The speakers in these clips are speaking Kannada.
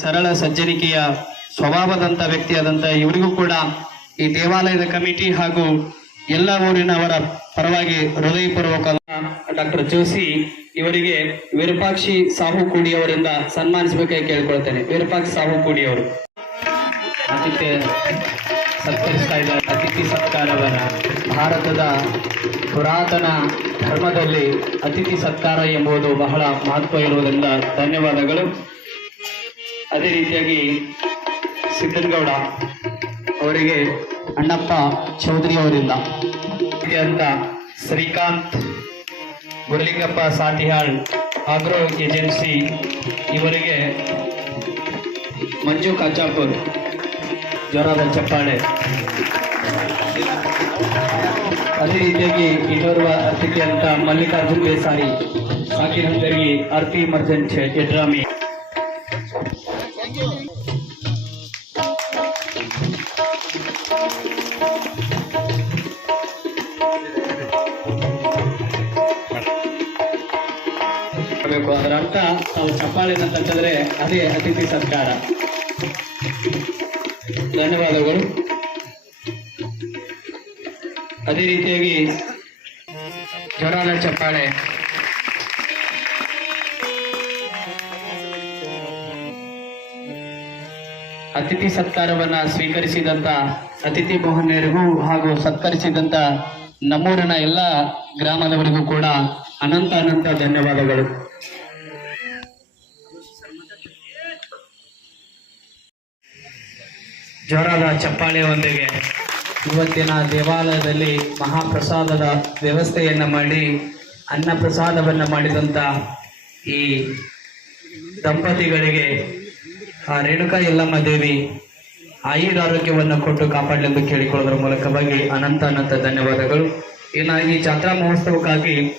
ಸರಳ ಸಜ್ಜನಿಕೆಯ ಸ್ವಭಾವದಂತ ವ್ಯಕ್ತಿಯಾದಂತ ಇವರಿಗೂ ಕೂಡ ಈ ದೇವಾಲಯದ ಕಮಿಟಿ ಹಾಗೂ ಎಲ್ಲ ಊರಿನವರ ಪರವಾಗಿ ಹೃದಯಪೂರ್ವಕ ಡಾಕ್ಟರ್ ಜೋಶಿ ಇವರಿಗೆ ವಿರೂಪಾಕ್ಷಿ ಸಾಹು ಅವರಿಂದ ಸನ್ಮಾನಿಸಬೇಕಾಗಿ ಕೇಳ್ಕೊಳ್ತೇನೆ. ವಿರೂಪಾಕ್ಷಿ ಸಾಹು ಅವರು. ಅತಿಥಿ ಸತ್ಕರಿಸ್ತಾ ಇದ್ದಾರೆ. ಅತಿಥಿ ಸತ್ಕಾರವನ್ನು ಭಾರತದ ಪುರಾತನ ಧರ್ಮದಲ್ಲಿ ಅತಿಥಿ ಸತ್ಕಾರ ಎಂಬುದು ಬಹಳ ಮಹತ್ವ ಇರುವುದರಿಂದ ಧನ್ಯವಾದಗಳು. ಅದೇ ರೀತಿಯಾಗಿ ಸಿದ್ದನಗೌಡ ಅವರಿಗೆ ಅಣ್ಣಪ್ಪ ಚೌಧರಿ ಅವರಿಂದ ಅಂತ ಶ್ರೀಕಾಂತ್ ಗುರುಲಿಂಗಪ್ಪ ಸಾತಿಹಾಳ್ ಆಗ್ರೋ ಏಜೆನ್ಸಿ ಇವರಿಗೆ ಮಂಜು ಕಾಚಾಪುರ್ ಜ್ವರದ ಚಪ್ಪಾಳೆ. ಅದೇ ರೀತಿಯಾಗಿ ಇನ್ನೋರ್ವ ಅತಿಥಿ ಅಂತ ಮಲ್ಲಿಕಾರ್ಜುನ್ ಬೇಸಾರಿ ಸಾಕಿನಂದರಿಗೆ ಆರ್ತಿ ಮರ್ಜೆಂಟ್ ಯಡ್ರಾಮಿ ಬೇಕು ಅದರ ಅರ್ಥ ನಾವು ಚಪ್ಪಾಳೆನ ತಟ್ಟಿದ್ರೆ ಅದೇ ಅತಿಥಿ ಸತ್ಕಾರ. ಧನ್ಯವಾದಗಳು. ಅದೇ ರೀತಿಯಾಗಿ ಜ್ವರಾದ ಚಪ್ಪಾಳೆ. ಅತಿಥಿ ಸತ್ಕಾರವನ್ನ ಸ್ವೀಕರಿಸಿದಂತ ಅತಿಥಿ ಮೋಹನ್ಯರಿಗೂ ಹಾಗೂ ಸತ್ಕರಿಸಿದಂತ ನಮ್ಮೂರಿನ ಎಲ್ಲ ಗ್ರಾಮದವರಿಗೂ ಕೂಡ ಅನಂತ ಅನಂತ ಧನ್ಯವಾದಗಳು. ಜೋರಾದ ಚಪ್ಪಾಳೆಯೊಂದಿಗೆ ಇವತ್ತಿನ ದೇವಾಲಯದಲ್ಲಿ ಮಹಾಪ್ರಸಾದದ ವ್ಯವಸ್ಥೆಯನ್ನ ಮಾಡಿ ಅನ್ನ ಪ್ರಸಾದವನ್ನ ಮಾಡಿದಂತ ಈ ದಂಪತಿಗಳಿಗೆ ಆ ರೇಣುಕಾ ಯಲ್ಲಮ್ಮ ದೇವಿ ಆಯುರಾರೋಗ್ಯವನ್ನು ಕೊಟ್ಟು ಕಾಪಾಡಲೆಂದು ಕೇಳಿಕೊಳ್ಳೋದ್ರ ಮೂಲಕವಾಗಿ ಅನಂತ ಅನಂತ ಧನ್ಯವಾದಗಳು. ಈ ಜಾತ್ರಾ ಮಹೋತ್ಸವಕ್ಕಾಗಿ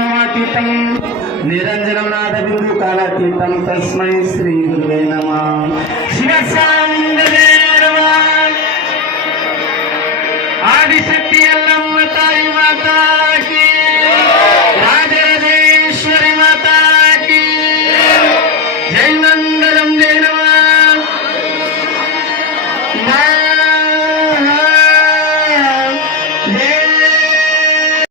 కాళాతీతం నిరంజనం నాథ బిందు కాళాతీతం తస్మై శ్రీ గురువే నమ. శివశాంగదే